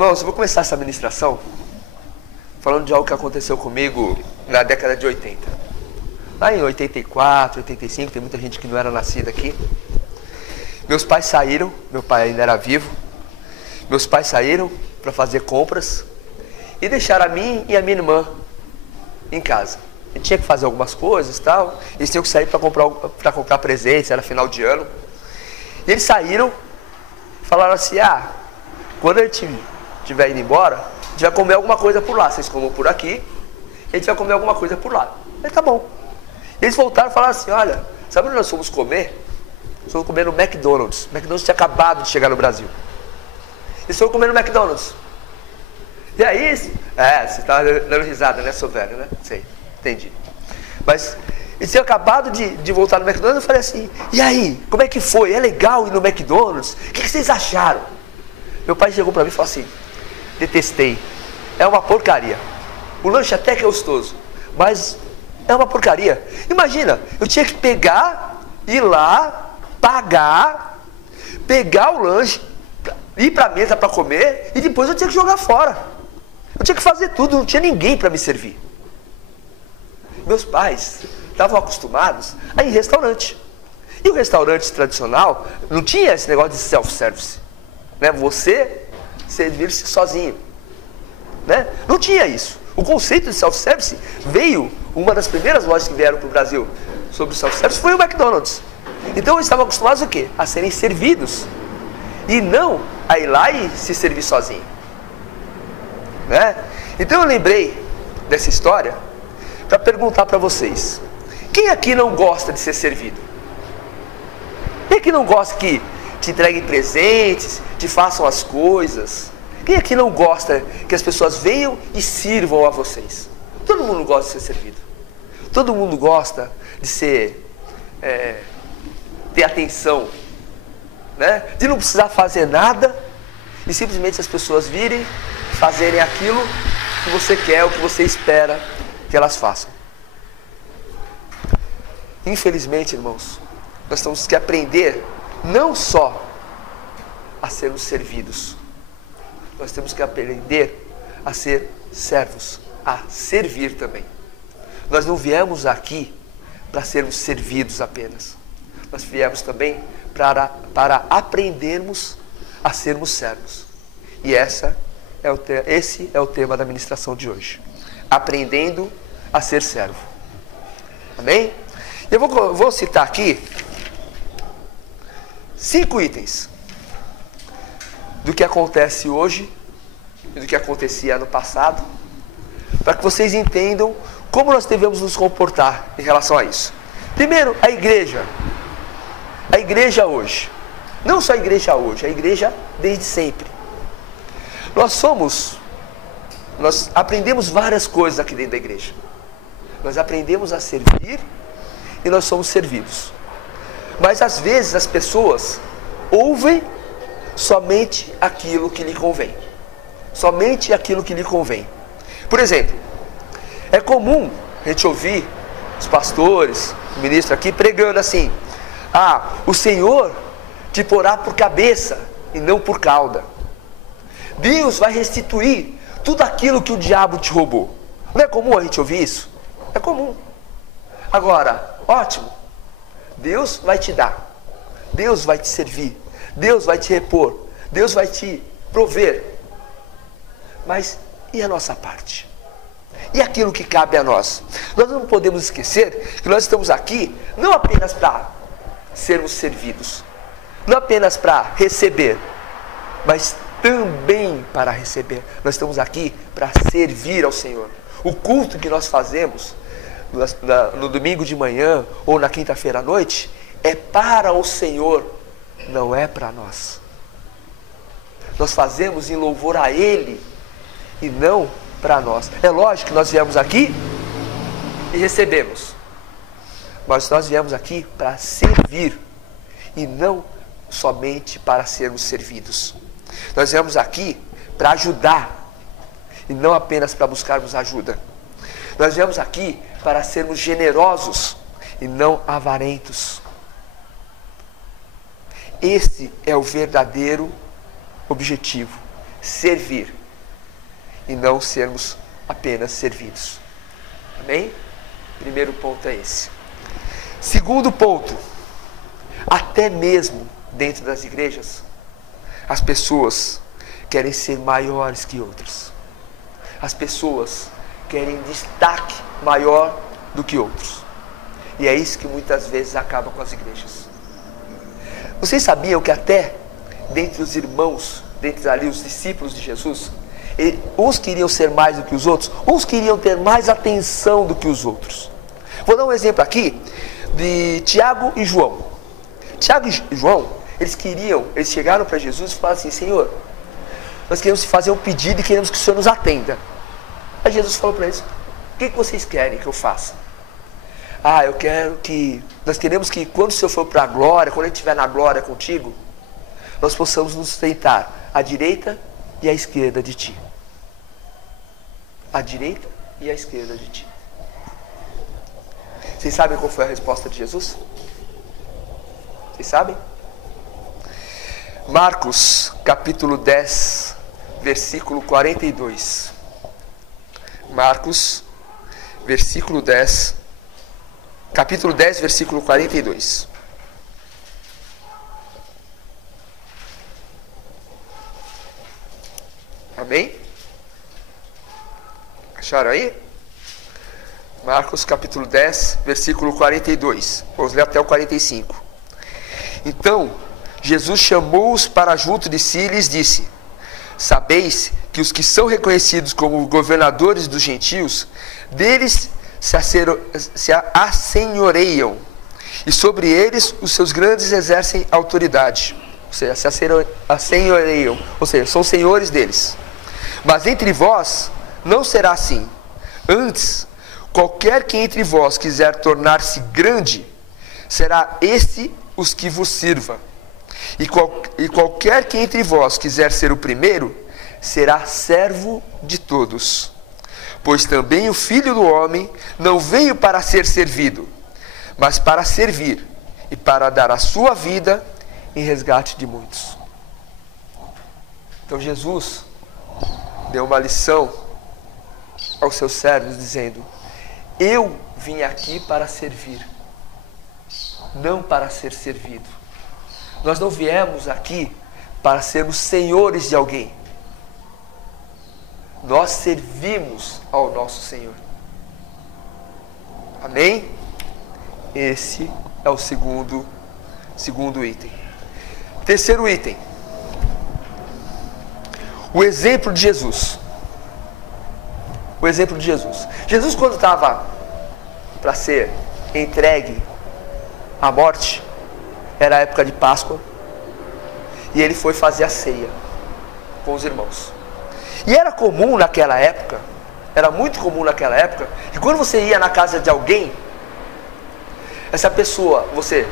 Irmãos, eu vou começar essa ministração falando de algo que aconteceu comigo na década de 80. Lá em 84, 85, tem muita gente que não era nascida aqui. Meus pais saíram, meu pai ainda era vivo. Meus pais saíram para fazer compras e deixaram a mim e a minha irmã em casa. A gente tinha que fazer algumas coisas e tal. Eles tinham que sair para comprar presentes, era final de ano. E eles saíram, falaram assim: quando a gente estiver indo embora, a gente vai comer alguma coisa por lá. Vocês comam por aqui, a gente vai comer alguma coisa por lá. Aí tá bom. Eles voltaram e falaram assim: olha, sabe onde nós fomos comer? Nós fomos comer no McDonald's. O McDonald's tinha acabado de chegar no Brasil. Eles foram comer no McDonald's. E aí, você estava dando risada, né? Sou velho, né? Sei, entendi. Mas eles tinham acabado de voltar no McDonald's. Eu falei assim: e aí, como é que foi? É legal ir no McDonald's? O que vocês acharam? Meu pai chegou para mim e falou assim: detestei, é uma porcaria. O lanche até que é gostoso, mas é uma porcaria. Imagina, eu tinha que ir lá, pagar, pegar o lanche, ir para a mesa para comer e depois eu tinha que jogar fora. Eu tinha que fazer tudo, não tinha ninguém para me servir. Meus pais estavam acostumados a ir em restaurante. E o restaurante tradicional não tinha esse negócio de self-service, né? Você servir-se sozinho, né? Não tinha isso. O conceito de self-service veio, uma das primeiras lojas que vieram para o Brasil sobre o self-service foi o McDonald's. Então eles estavam acostumados a quê? A serem servidos e não a ir lá e se servir sozinho, né? Então eu lembrei dessa história para perguntar para vocês: quem aqui não gosta de ser servido? Quem aqui não gosta que te entreguem presentes, te façam as coisas? Quem aqui não gosta que as pessoas venham e sirvam a vocês? Todo mundo gosta de ser servido. Todo mundo gosta de ter atenção, né? De não precisar fazer nada e simplesmente as pessoas virem, fazerem aquilo que você quer, o que você espera que elas façam. Infelizmente, irmãos, nós temos que aprender não só a sermos servidos, nós temos que aprender a ser servos, a servir também. Nós não viemos aqui para sermos servidos apenas. Nós viemos também para aprendermos a sermos servos. E esse é o tema da ministração de hoje. Aprendendo a ser servo. Amém? Eu vou citar aqui 5 itens do que acontece hoje e do que acontecia no passado, para que vocês entendam como nós devemos nos comportar em relação a isso. Primeiro, a igreja. A igreja hoje. Não só a igreja hoje, a igreja desde sempre. Nós aprendemos várias coisas aqui dentro da igreja. Nós aprendemos a servir e nós somos servidos. Mas às vezes as pessoas ouvem somente aquilo que lhe convém. Somente aquilo que lhe convém. Por exemplo, é comum a gente ouvir os pastores, o ministro aqui pregando assim: o Senhor te porá por cabeça e não por cauda. Deus vai restituir tudo aquilo que o diabo te roubou. Não é comum a gente ouvir isso? É comum. Agora, ótimo, Deus vai te dar, Deus vai te servir, Deus vai te repor, Deus vai te prover. Mas e a nossa parte? E aquilo que cabe a nós? Nós não podemos esquecer que nós estamos aqui não apenas para sermos servidos, não apenas para receber, mas também para receber. Nós estamos aqui para servir ao Senhor. O culto que nós fazemos no domingo de manhã ou na quinta-feira à noite é para o Senhor, não é para nós. Nós fazemos em louvor a Ele e não para nós. É lógico que nós viemos aqui e recebemos, mas nós viemos aqui para servir e não somente para sermos servidos. Nós viemos aqui para ajudar e não apenas para buscarmos ajuda. Nós viemos aqui para sermos generosos e não avarentos. Esse é o verdadeiro objetivo. servir e não sermos apenas servidos. Amém? Primeiro ponto é esse. Segundo ponto, até mesmo dentro das igrejas, as pessoas querem ser maiores que outras. As pessoas querem destaque maior do que outros. E é isso que muitas vezes acaba com as igrejas. Vocês sabiam que até dentre os irmãos, dentre ali os discípulos de Jesus, uns queriam ser mais do que os outros, uns queriam ter mais atenção do que os outros. Vou dar um exemplo aqui de Tiago e João. Tiago e João, eles chegaram para Jesus e falaram assim: Senhor, nós queremos fazer um pedido e queremos que o Senhor nos atenda. Aí Jesus falou para eles: o que vocês querem que eu faça? Nós queremos que quando o Senhor for para a glória, quando Ele estiver na glória contigo, nós possamos nos sentar à direita e à esquerda de Ti. À direita e à esquerda de Ti. Vocês sabem qual foi a resposta de Jesus? Vocês sabem? Marcos, capítulo 10, versículo 42. Marcos, versículo 10, capítulo 10, versículo 42. Amém? Acharam aí? Marcos capítulo 10, versículo 42. Vamos ler até o 45. Então, Jesus chamou-os para junto de si e lhes disse: sabeis que os que são reconhecidos como governadores dos gentios, deles se assenhoreiam, e sobre eles os seus grandes exercem autoridade. Ou seja, se assenhoreiam, ou seja, são senhores deles. Mas entre vós não será assim. Antes, qualquer que entre vós quiser tornar-se grande, será esse os que vos sirva. E qualquer que entre vós quiser ser o primeiro, será servo de todos. Pois também o Filho do Homem não veio para ser servido, mas para servir e para dar a sua vida em resgate de muitos. Então Jesus deu uma lição aos seus servos, dizendo: eu vim aqui para servir, não para ser servido. Nós não viemos aqui para sermos senhores de alguém. Nós servimos ao nosso Senhor. Amém? Esse é o segundo item. Terceiro item: o exemplo de Jesus. O exemplo de Jesus. Jesus, quando estava para ser entregue à morte, era a época de Páscoa, e ele foi fazer a ceia com os irmãos. E era comum naquela época, era muito comum naquela época, que quando você ia na casa de alguém, essa pessoa, você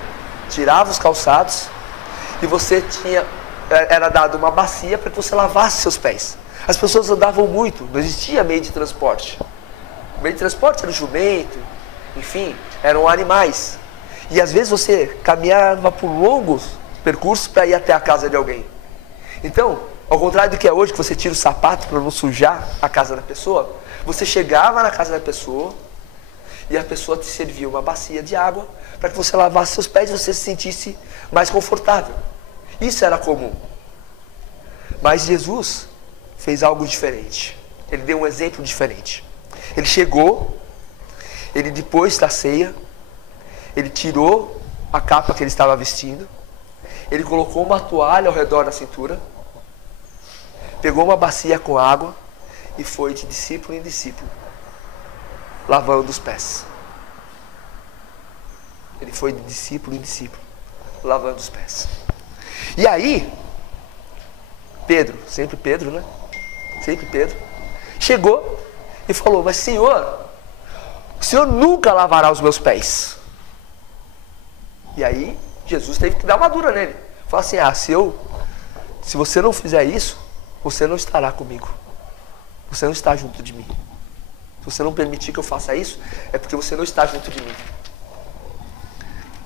tirava os calçados e você era dado uma bacia para que você lavasse seus pés. As pessoas andavam muito, não existia meio de transporte. O meio de transporte era o jumento, enfim, eram animais. E às vezes você caminhava por longos percursos para ir até a casa de alguém. Então, ao contrário do que é hoje, que você tira o sapato para não sujar a casa da pessoa, você chegava na casa da pessoa e a pessoa te servia uma bacia de água para que você lavasse seus pés e você se sentisse mais confortável. Isso era comum. Mas Jesus fez algo diferente. Ele deu um exemplo diferente. Ele chegou, ele depois da ceia, ele tirou a capa que ele estava vestindo, ele colocou uma toalha ao redor da cintura, pegou uma bacia com água e foi de discípulo em discípulo, lavando os pés. Ele foi de discípulo em discípulo, lavando os pés. E aí, Pedro, sempre Pedro, né? Sempre Pedro, chegou e falou: mas Senhor, o Senhor nunca lavará os meus pés. E aí, Jesus teve que dar uma dura nele. Falou assim: se você não fizer isso, você não estará comigo. Você não está junto de mim. Se você não permitir que eu faça isso, é porque você não está junto de mim.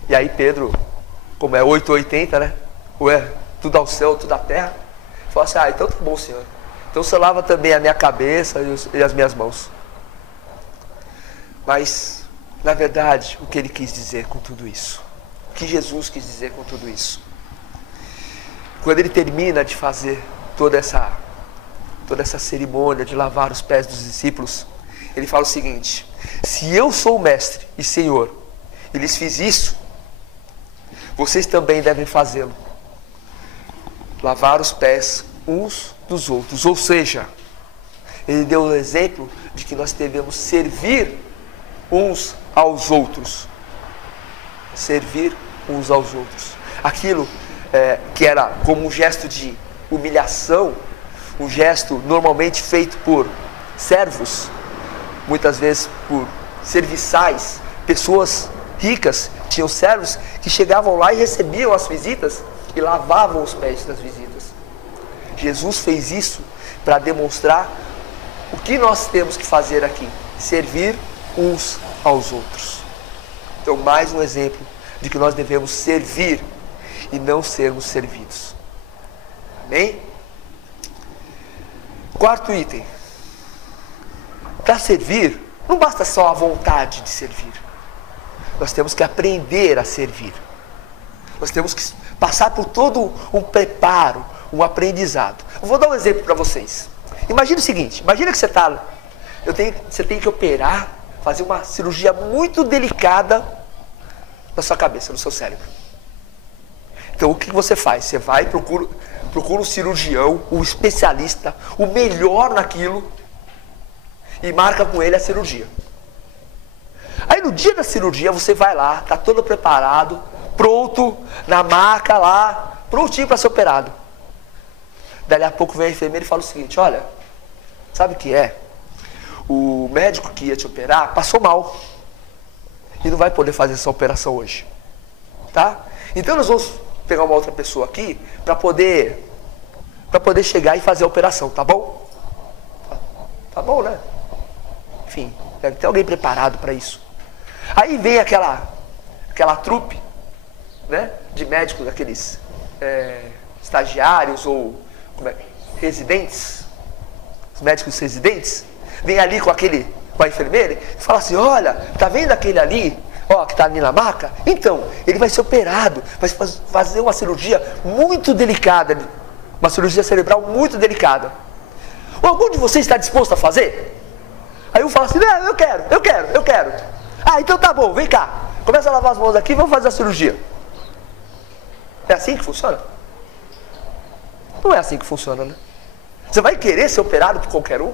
E aí Pedro, como é 880, né? Ou é tudo ao céu, tudo à terra, Fala assim, então tá bom, Senhor. Então você lava também a minha cabeça e as minhas mãos. Mas, na verdade, o que ele quis dizer com tudo isso? O que Jesus quis dizer com tudo isso? Quando ele termina de fazer toda essa cerimônia de lavar os pés dos discípulos, ele fala o seguinte: se eu sou o mestre e Senhor e lhes fiz isso, vocês também devem fazê-lo. Lavar os pés uns dos outros. Ou seja, ele deu o exemplo de que nós devemos servir uns aos outros. Servir uns aos outros. Aquilo que era como um gesto de humilhação, um gesto normalmente feito por servos, muitas vezes por serviçais, pessoas ricas, tinham servos que chegavam lá e recebiam as visitas e lavavam os pés das visitas. Jesus fez isso para demonstrar o que nós temos que fazer aqui: servir uns aos outros. Então, mais um exemplo de que nós devemos servir e não sermos servidos. Amém? Quarto item: para servir, não basta só a vontade de servir. Nós temos que aprender a servir. Nós temos que passar por todo um preparo, um aprendizado. Eu vou dar um exemplo para vocês. Imagina o seguinte: imagina que você tem que operar, fazer uma cirurgia muito delicada na sua cabeça, no seu cérebro. Então o que você faz? Você vai, procura um cirurgião, um especialista, o melhor naquilo, e marca com ele a cirurgia. Aí no dia da cirurgia você vai lá, está todo preparado, pronto, na maca lá, prontinho para ser operado. Dali a pouco vem a enfermeira e fala o seguinte: olha, sabe o que é? O médico que ia te operar passou mal e não vai poder fazer essa operação hoje, tá? Então nós vamos pegar uma outra pessoa aqui para poder chegar e fazer a operação, tá bom? Tá bom, né? Enfim, deve ter alguém preparado para isso. Aí vem aquela trupe, né, de médicos, aqueles estagiários ou residentes, os médicos residentes, vem ali com a enfermeira e fala assim: olha, tá vendo aquele ali, ó, que tá ali na maca? Então, ele vai ser operado, vai fazer uma cirurgia muito delicada, uma cirurgia cerebral muito delicada. Algum de vocês está disposto a fazer? Aí eu falo assim: não, eu quero. Ah, então tá bom, vem cá, começa a lavar as mãos aqui, vamos fazer a cirurgia. É assim que funciona? Não é assim que funciona, né? Você vai querer ser operado por qualquer um?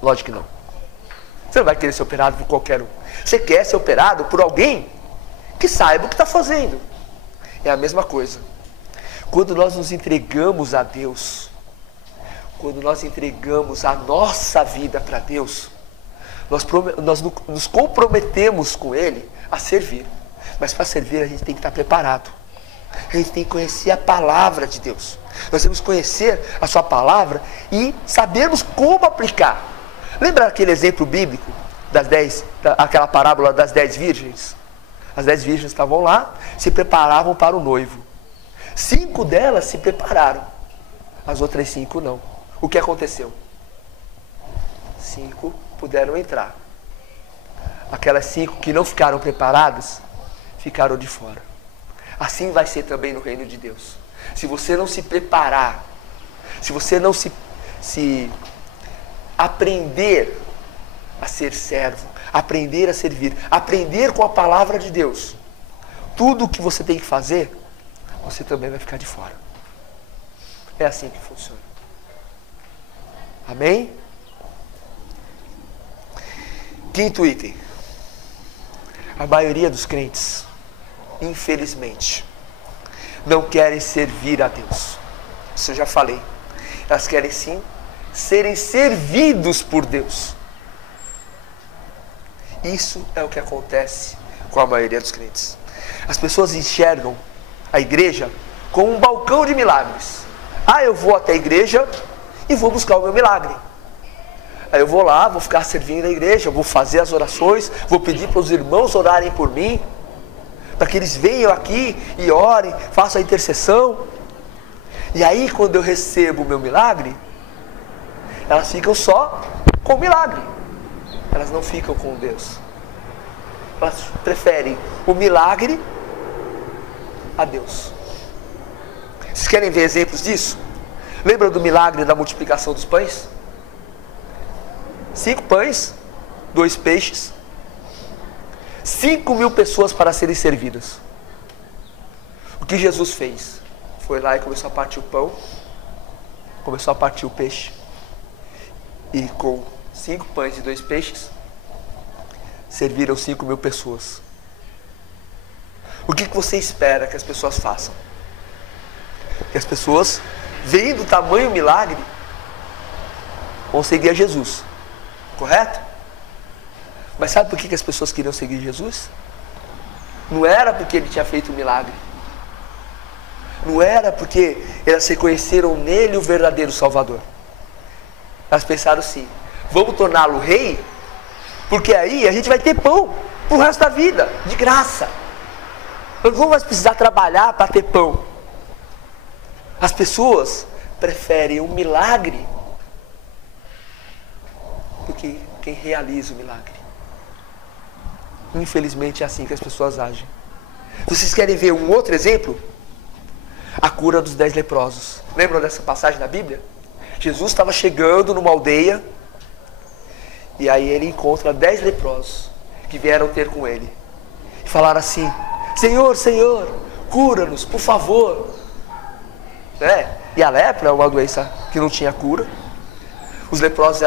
Lógico que não. Você não vai querer ser operado por qualquer um. Você quer ser operado por alguém que saiba o que está fazendo. É a mesma coisa. Quando nós nos entregamos a Deus, quando nós entregamos a nossa vida para Deus, nós nos comprometemos com Ele a servir. Mas para servir a gente tem que estar preparado. A gente tem que conhecer a palavra de Deus. Nós temos que conhecer a sua palavra e sabermos como aplicar. Lembra aquele exemplo bíblico aquela parábola das 10 virgens? As 10 virgens estavam lá, se preparavam para o noivo. 5 delas se prepararam, as outras 5 não. O que aconteceu? 5 puderam entrar. Aquelas 5 que não ficaram preparadas, ficaram de fora. Assim vai ser também no reino de Deus. Se você não se preparar, se você não se aprender a ser servo, aprender a servir, aprender com a palavra de Deus, tudo o que você tem que fazer, você também vai ficar de fora. É assim que funciona. Amém? Quinto item: a maioria dos crentes, infelizmente, não querem servir a Deus. Isso eu já falei. Elas querem sim serem servidos por Deus. Isso é o que acontece com a maioria dos crentes. As pessoas enxergam a igreja como um balcão de milagres. Ah, eu vou até a igreja e vou buscar o meu milagre. Aí eu vou lá, vou ficar servindo a igreja, vou fazer as orações, vou pedir para os irmãos orarem por mim, para que eles venham aqui e orem, façam a intercessão. E aí, quando eu recebo o meu milagre, elas ficam só com o milagre. Elas não ficam com Deus. Elas preferem o milagre a Deus. Vocês querem ver exemplos disso? Lembra do milagre da multiplicação dos pães? 5 pães, 2 peixes, 5.000 pessoas para serem servidas. O que Jesus fez? Foi lá e começou a partir o pão, começou a partir o peixe, e com 5 pães e 2 peixes, serviram 5.000 pessoas. O que você espera que as pessoas façam? Que as pessoas, vendo o tamanho do milagre, vão seguir a Jesus. Correto? Mas sabe por que as pessoas queriam seguir Jesus? Não era porque ele tinha feito um milagre. Não era porque elas reconheceram nele o verdadeiro Salvador. Elas pensaram assim: vamos torná-lo rei, porque aí a gente vai ter pão pro resto da vida, de graça. Nós não vamos mais precisar trabalhar para ter pão. As pessoas preferem um milagre do que quem realiza o milagre. Infelizmente é assim que as pessoas agem. Vocês querem ver um outro exemplo? A cura dos 10 leprosos. Lembram dessa passagem da Bíblia? Jesus estava chegando numa aldeia, e aí ele encontra 10 leprosos que vieram ter com ele e falaram assim: Senhor, Senhor, cura-nos, por favor. E a lepra é uma doença que não tinha cura. Os leprosos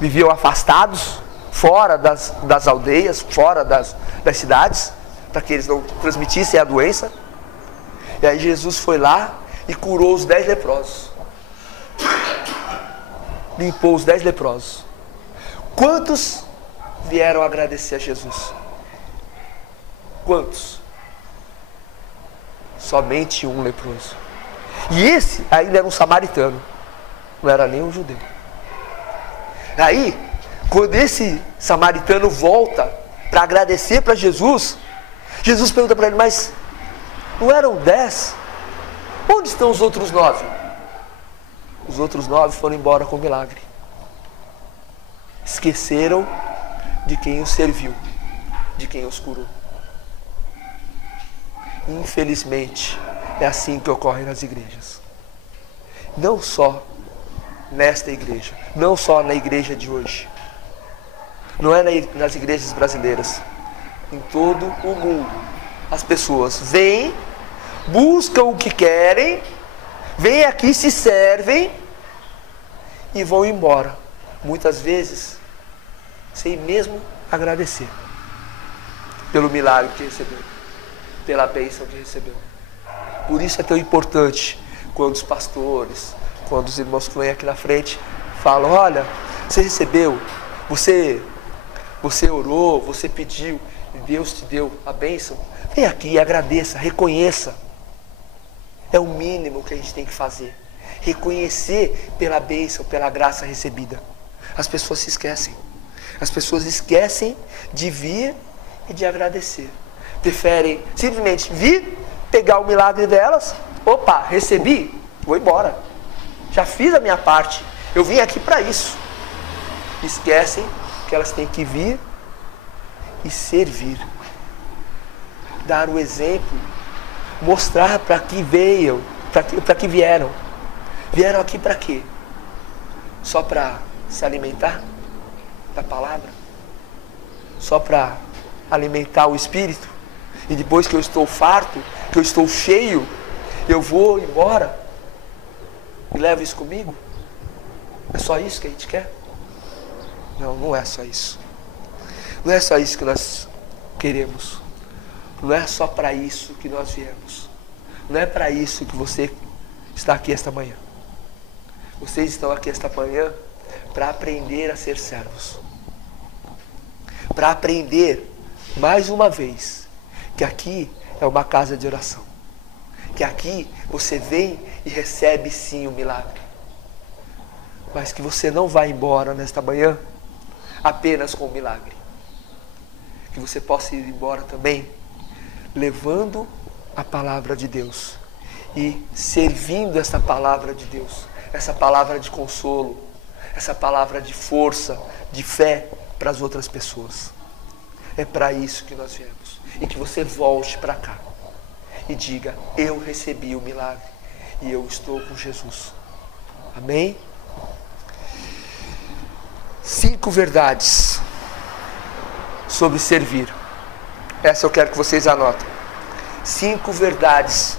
viviam afastados, fora das aldeias, fora das cidades, para que eles não transmitissem a doença. E aí Jesus foi lá e curou os 10 leprosos. Limpou os 10 leprosos. Quantos vieram agradecer a Jesus? Quantos? Somente um leproso. E esse ainda era um samaritano, não era nem um judeu. Aí, quando esse samaritano volta para agradecer para Jesus, Jesus pergunta para ele: mas não eram 10? Onde estão os outros 9? Os outros 9 foram embora com o milagre. Esqueceram de quem os serviu, de quem os curou. Infelizmente, é assim que ocorre nas igrejas. Não só nesta igreja, não só na igreja de hoje, não é nas igrejas brasileiras, em todo o mundo. As pessoas vêm, buscam o que querem, vêm aqui, se servem e vão embora, muitas vezes sem mesmo agradecer pelo milagre que recebeu, pela bênção que recebeu. Por isso é tão importante quando os pastores, quando os irmãos que vêm aqui na frente falam: olha, você recebeu, você orou, você pediu e Deus te deu a bênção. Vem aqui e agradeça, reconheça. É o mínimo que a gente tem que fazer. Reconhecer pela bênção, pela graça recebida. As pessoas se esquecem. As pessoas esquecem de vir e de agradecer. Preferem simplesmente vir, pegar o milagre delas. Opa, recebi, vou embora. Já fiz a minha parte. Eu vim aqui para isso. Esquecem que elas têm que vir e servir. Dar o exemplo. Mostrar para que veio, para que vieram. Vieram aqui para quê? Só para se alimentar da palavra? Só para alimentar o espírito? E depois que eu estou farto, que eu estou cheio, eu vou embora e levo isso comigo? É só isso que a gente quer? Não, não é só isso. Não é só isso que nós queremos. Não é só para isso que nós viemos. Não é para isso que você está aqui esta manhã. Vocês estão aqui esta manhã para aprender a ser servos. Para aprender, mais uma vez, que aqui é uma casa de oração. Que aqui você vem e recebe sim o milagre. Mas que você não vai embora nesta manhã apenas com o milagre. Que você possa ir embora também levando a palavra de Deus e servindo essa palavra de Deus, essa palavra de consolo, essa palavra de força, de fé para as outras pessoas. É para isso que nós viemos. E que você volte para cá e diga: eu recebi o milagre e eu estou com Jesus. Amém? 5 verdades sobre servir. Essa eu quero que vocês anotem. 5 verdades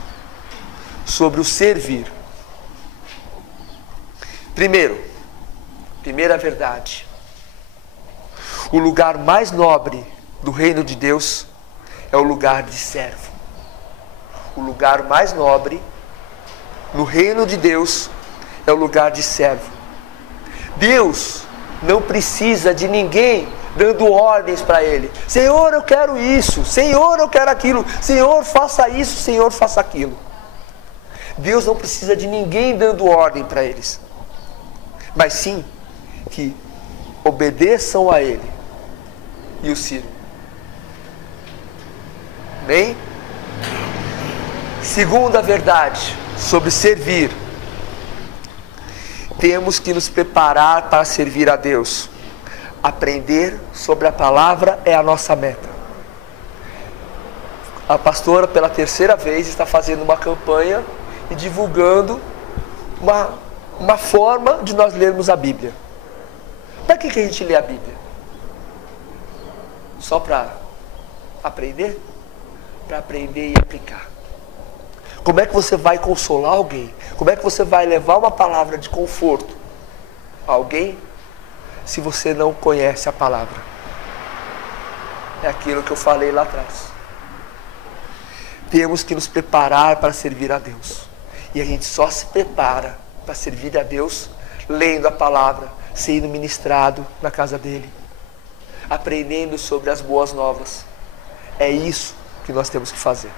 sobre o servir. Primeira verdade: o lugar mais nobre do reino de Deus é o lugar de servo. O lugar mais nobre no reino de Deus é o lugar de servo. Deus não precisa de ninguém dando ordens para Ele. Senhor, eu quero isso. Senhor, eu quero aquilo. Senhor, faça isso. Senhor, faça aquilo. Deus não precisa de ninguém dando ordem para eles, mas sim que obedeçam a Ele e o sirvam. Amém? Segunda verdade sobre servir: temos que nos preparar para servir a Deus. Aprender sobre a palavra é a nossa meta. A pastora, pela 3ª vez, está fazendo uma campanha e divulgando uma forma de nós lermos a Bíblia. Para que a gente lê a Bíblia? Só para aprender? Para aprender e aplicar. Como é que você vai consolar alguém? Como é que você vai levar uma palavra de conforto a alguém se você não conhece a palavra? É aquilo que eu falei lá atrás. Temos que nos preparar para servir a Deus. E a gente só se prepara para servir a Deus lendo a palavra, sendo ministrado na casa dele, aprendendo sobre as boas novas. É isso que nós temos que fazer.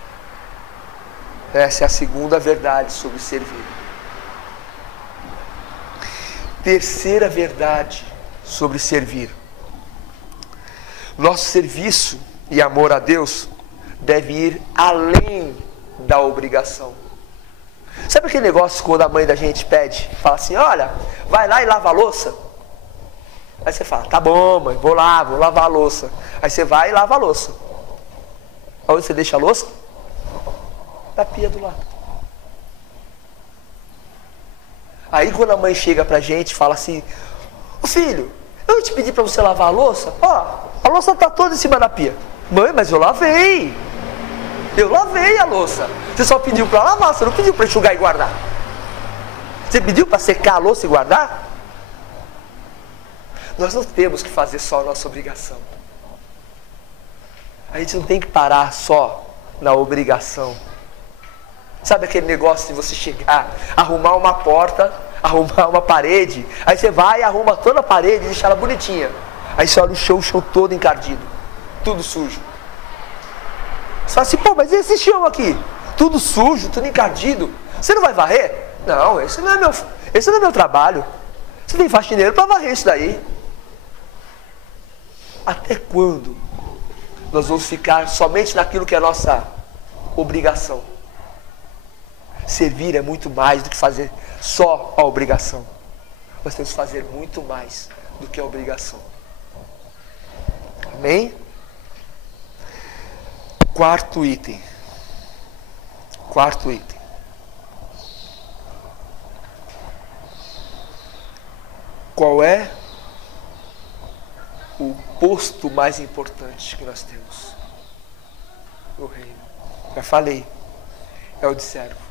Essa é a segunda verdade sobre servir. Terceira verdade sobre servir: nosso serviço e amor a Deus deve ir além da obrigação. Sabe aquele negócio quando a mãe da gente pede, fala assim: olha, vai lá e lava a louça? Aí você fala: tá bom, mãe, vou lavar a louça. Aí você vai e lava a louça. Onde você deixa a louça? Na pia do lado. Aí quando a mãe chega pra gente e fala assim: ô filho, eu te pedi para você lavar a louça, a louça está toda em cima da pia. Mãe, mas eu lavei a louça. Você só pediu para lavar, você não pediu para enxugar e guardar. Você pediu para secar a louça e guardar? Nós não temos que fazer só a nossa obrigação. A gente não tem que parar só na obrigação. Sabe aquele negócio de você chegar, arrumar uma porta, arrumar uma parede, aí você vai e arruma toda a parede e deixa ela bonitinha. Aí você olha o chão todo encardido, tudo sujo. Você fala assim: pô, mas e esse chão aqui? Tudo sujo, tudo encardido. Você não vai varrer? Não, esse não é meu trabalho. Você tem faxineiro para varrer isso daí. Até quando nós vamos ficar somente naquilo que é a nossa obrigação? Servir é muito mais do que fazer só a obrigação. Nós temos que fazer muito mais do que a obrigação. Amém? Quarto item. Qual é o posto mais importante que nós temos no reino? Já falei, é o de servo.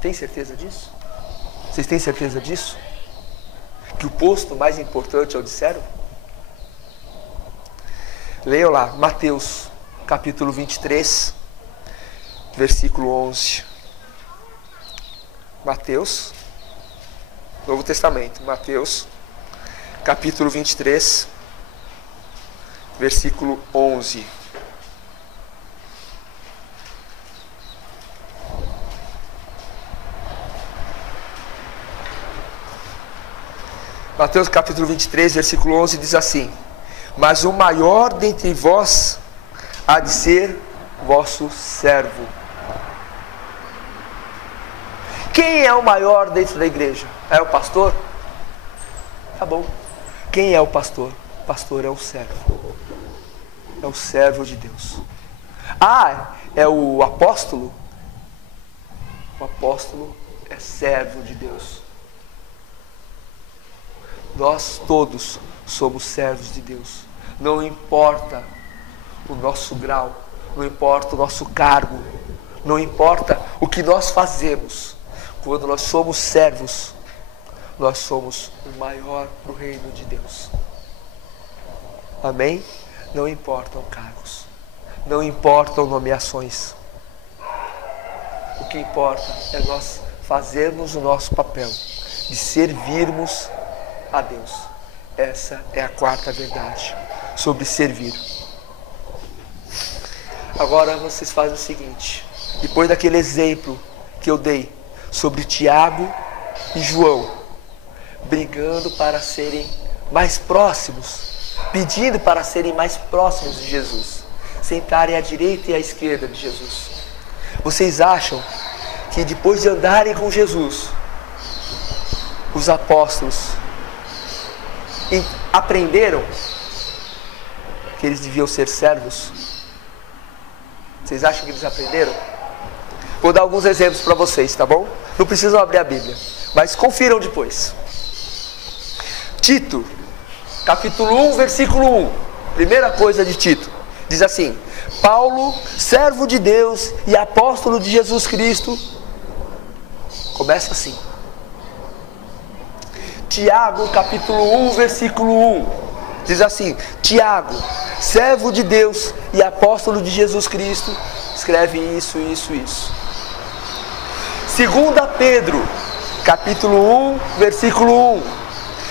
Tem certeza disso? Vocês têm certeza disso? Que o posto mais importante é o de servo? Leiam lá, Mateus, capítulo 23, versículo 11. Mateus, Novo Testamento, Mateus, capítulo 23, versículo 11. Mateus capítulo 23, versículo 11 diz assim: mas o maior dentre vós há de ser vosso servo. Quem é o maior dentro da igreja? É o pastor? Tá bom. Quem é o pastor? O pastor é o servo. É o servo de Deus. Ah, é o apóstolo? O apóstolo é servo de Deus. Nós todos somos servos de Deus. Não importa o nosso grau, não importa o nosso cargo, não importa o que nós fazemos. Quando nós somos servos, nós somos o maior para o reino de Deus. Amém? Não importam cargos, não importam nomeações. O que importa é nós fazermos o nosso papel de servirmos a Deus. Essa é a quarta verdade sobre servir. Agora vocês fazem o seguinte: depois daquele exemplo que eu dei sobre Tiago e João brigando para serem mais próximos, pedindo para serem mais próximos de Jesus, sentarem à direita e à esquerda de Jesus, vocês acham que depois de andarem com Jesus, os apóstolos aprenderam que eles deviam ser servos? Vocês acham que eles aprenderam? Vou dar alguns exemplos para vocês, tá bom? Não precisam abrir a Bíblia, mas confiram depois. Tito, capítulo 1, versículo 1. Primeira coisa de Tito. Diz assim: Paulo, servo de Deus e apóstolo de Jesus Cristo. Começa assim. Tiago, capítulo 1, versículo 1. Diz assim: Tiago, servo de Deus e apóstolo de Jesus Cristo. Escreve isso. 2 Pedro, capítulo 1, versículo 1.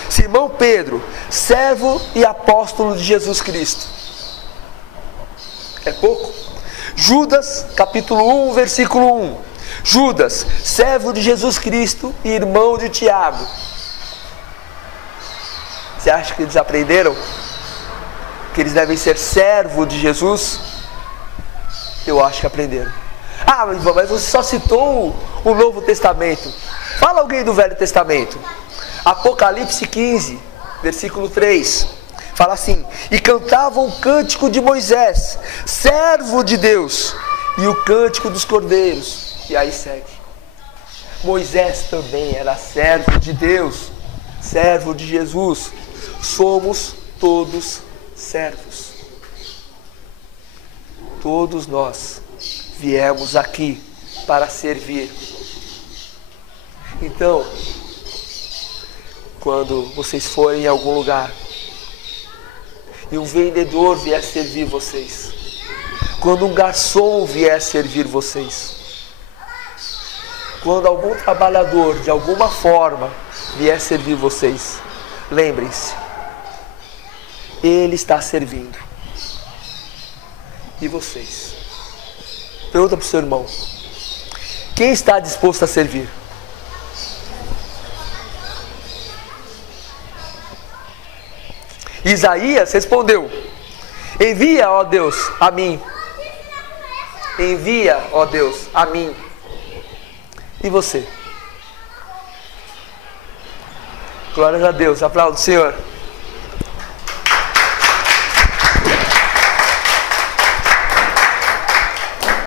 Simão Pedro, servo e apóstolo de Jesus Cristo. É pouco? Judas, capítulo 1, versículo 1. Judas, servo de Jesus Cristo e irmão de Tiago. Você acha que eles aprenderam que eles devem ser servo de Jesus? Eu acho que aprenderam. Ah, mas você só citou o Novo Testamento. Fala alguém do Velho Testamento. Apocalipse 15, versículo 3. Fala assim: e cantavam o cântico de Moisés, servo de Deus, e o cântico dos cordeiros. E aí segue. Moisés também era servo de Deus, servo de Jesus. Somos todos servos. Todos nós viemos aqui para servir. Então, quando vocês forem em algum lugar e um vendedor vier servir vocês, quando um garçom vier servir vocês, quando algum trabalhador de alguma forma vier servir vocês, lembrem-se, ele está servindo. E vocês? Pergunta para o seu irmão: quem está disposto a servir? Isaías respondeu: envia, ó Deus, a mim. Envia, ó Deus, a mim. E você? Glórias a Deus, aplauda o Senhor.